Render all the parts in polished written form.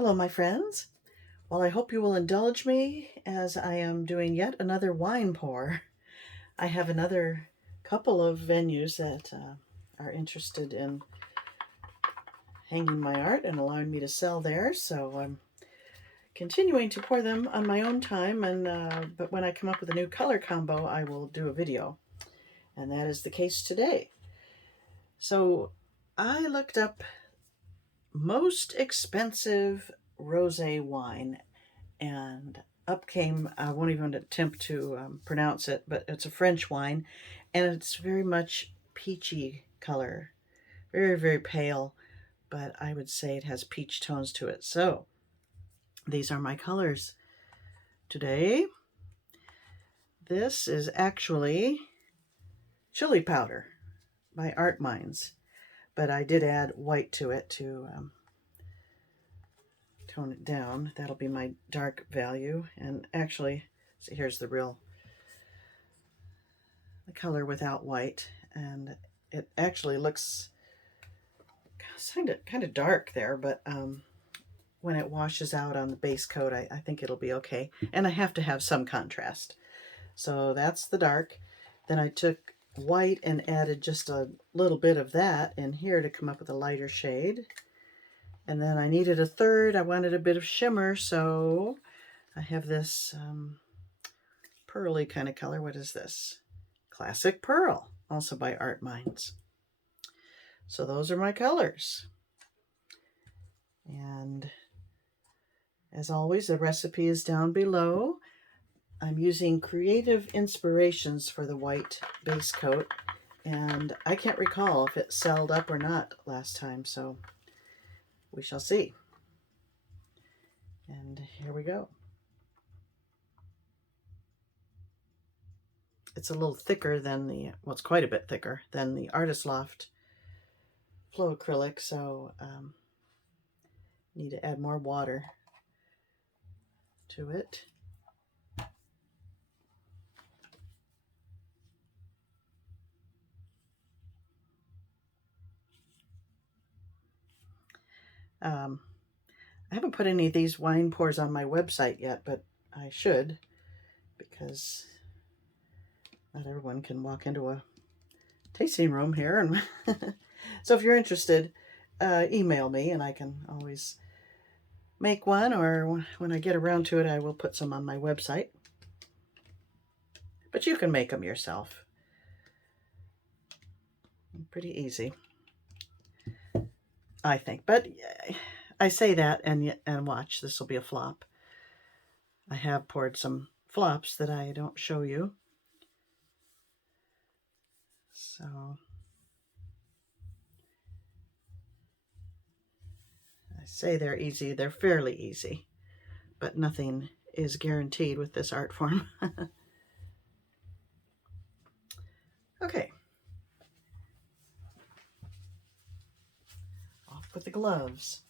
Hello, my friends. Well, I hope you will indulge me as I am doing yet another wine pour. I have another couple of venues that are interested in hanging my art and allowing me to sell there, so I'm continuing to pour them on my own time, but when I come up with a new color combo, I will do a video, and that is the case today. So I looked up most expensive rosé wine, and up came, I won't even attempt to pronounce it, but it's a French wine, and it's very much peachy color. Very, very pale, but I would say it has peach tones to it. So these are my colors today. This is actually chili powder by Art Minds, but I did add white to it to tone it down. That'll be my dark value. And actually, so here's the color without white, and it actually looks kind of dark there, but when it washes out on the base coat, I think it'll be okay. And I have to have some contrast. So that's the dark. Then I took white and added just a little bit of that in here to come up with a lighter shade. And then I needed a third. I wanted a bit of shimmer, so I have this pearly kind of color. What is this? Classic Pearl, also by Art Minds. So those are my colors. And as always, the recipe is down below. I'm using Creative Inspirations for the white base coat, and I can't recall if it selled up or not last time, so we shall see. And here we go. It's a little thicker than well, it's quite a bit thicker than the Artist Loft Floetrol, so need to add more water to it. I haven't put any of these wine pours on my website yet, but I should, because not everyone can walk into a tasting room here. And so if you're interested, email me and I can always make one, or when I get around to it, I will put some on my website. But you can make them yourself. Pretty easy, I think. But I say that, and watch, this will be a flop. I have poured some flops that I don't show you. So I say they're easy. They're fairly easy, but nothing is guaranteed with this art form. Okay. Off with the gloves.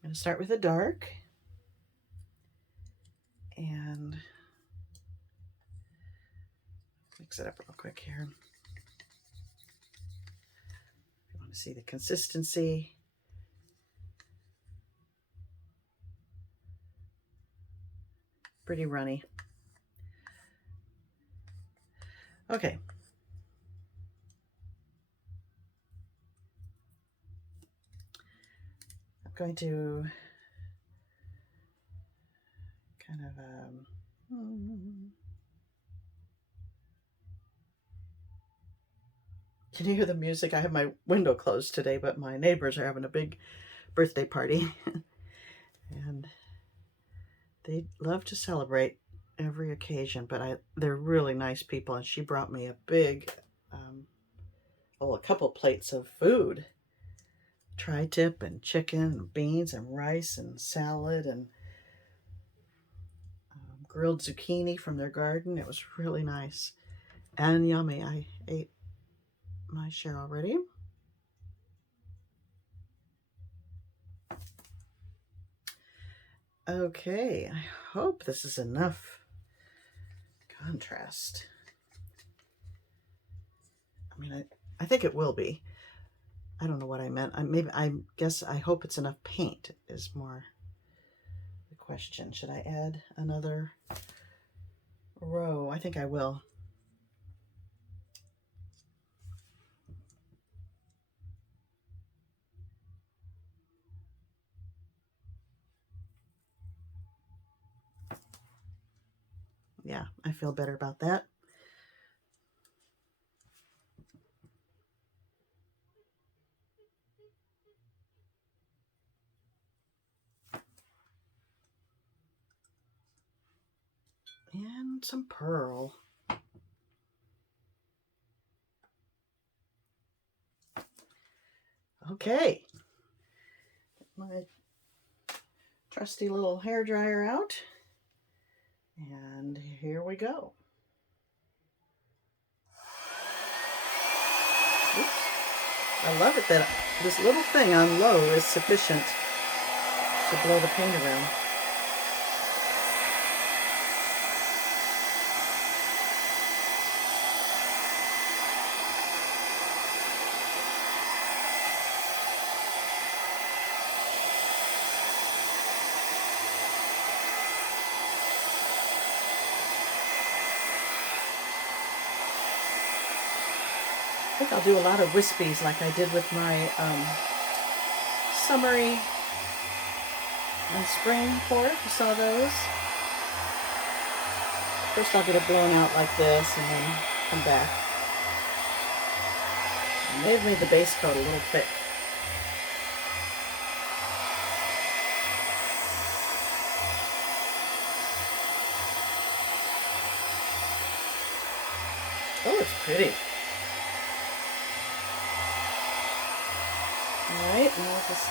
I'm going to start with a dark, and mix it up real quick here. You want to see the consistency. Pretty runny. Okay. I'm going to kind of can you hear the music? I have my window closed today, but my neighbors are having a big birthday party. And they love to celebrate every occasion, but they're really nice people, and she brought me a big, a couple plates of food. Tri-tip and chicken and beans and rice and salad and grilled zucchini from their garden. It was really nice and yummy. I ate my share already. Okay, I hope this is enough contrast. I mean, I think it will be. I don't know what I meant. I hope it's enough paint is more the question. Should I add another row? I think I will. Yeah, I feel better about that. And some pearl. Okay. Get my trusty little hair dryer out. And here we go. Oops. I love it that this little thing on low is sufficient to blow the paint around. I think I'll do a lot of wispies like I did with my summery and spring pour. You saw those? First I'll get it blown out like this and then come back. I may have made the base coat a little thick. Oh, it's pretty. Alright, now just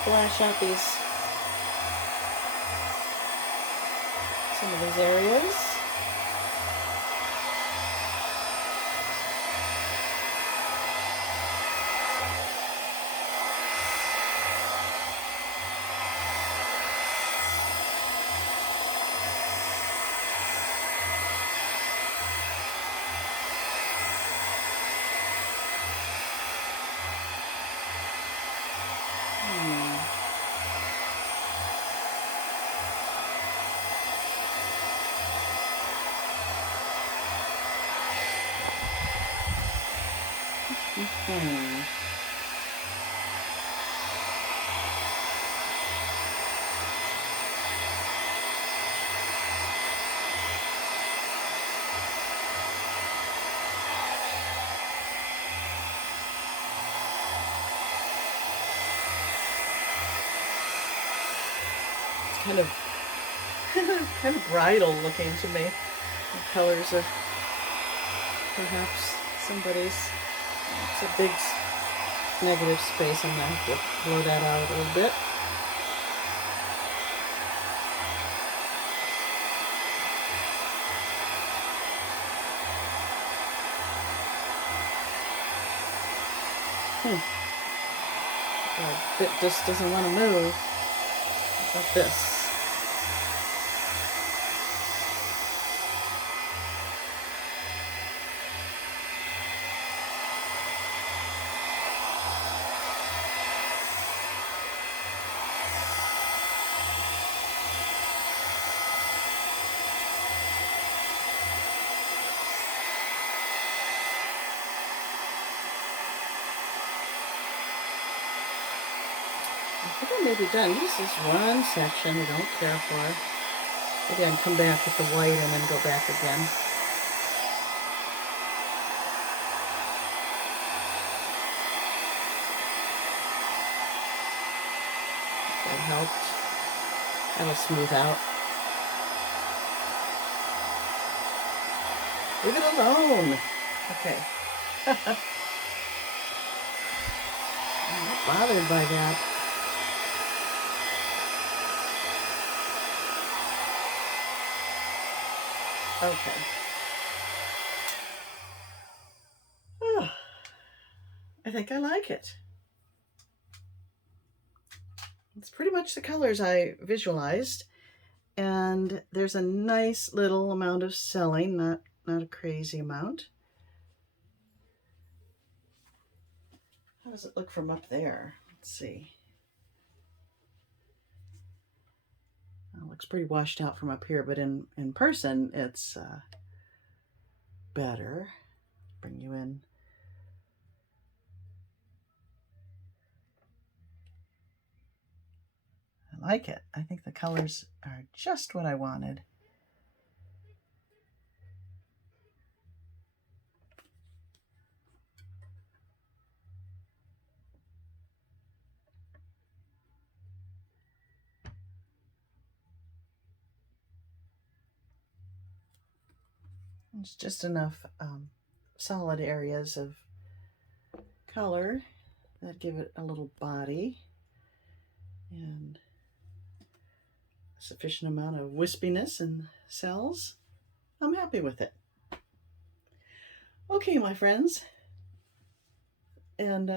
splash out some of these areas. Kind of kind of bridal looking to me. The colors are perhaps somebody's. It's a big negative space. I'm gonna have to blow that out a little bit. The bit just doesn't want to move. Like this. I think I may be done. This is one section we don't care for. Again, come back with the white and then go back again. That helped. That'll smooth out. Leave it alone. Okay. I'm not bothered by that. Okay. Oh, I think I like it. It's pretty much the colors I visualized. And there's a nice little amount of selling, not a crazy amount. How does it look from up there? Let's see. It looks pretty washed out from up here, but in person, it's better. Bring you in. I like it. I think the colors are just what I wanted. It's just enough solid areas of color that give it a little body and a sufficient amount of wispiness and cells. I'm happy with it. Okay, my friends. And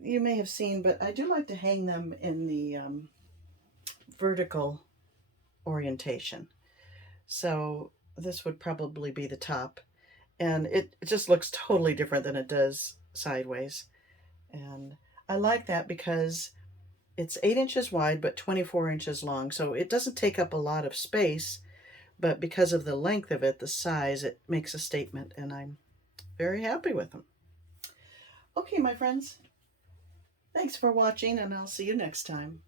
you may have seen, but I do like to hang them in the vertical orientation. So this would probably be the top, and it just looks totally different than it does sideways. And I like that because it's 8 inches wide but 24 inches long, so it doesn't take up a lot of space, but because of the length of it, the size, it makes a statement, and I'm very happy with them. Okay, my friends, thanks for watching, and I'll see you next time.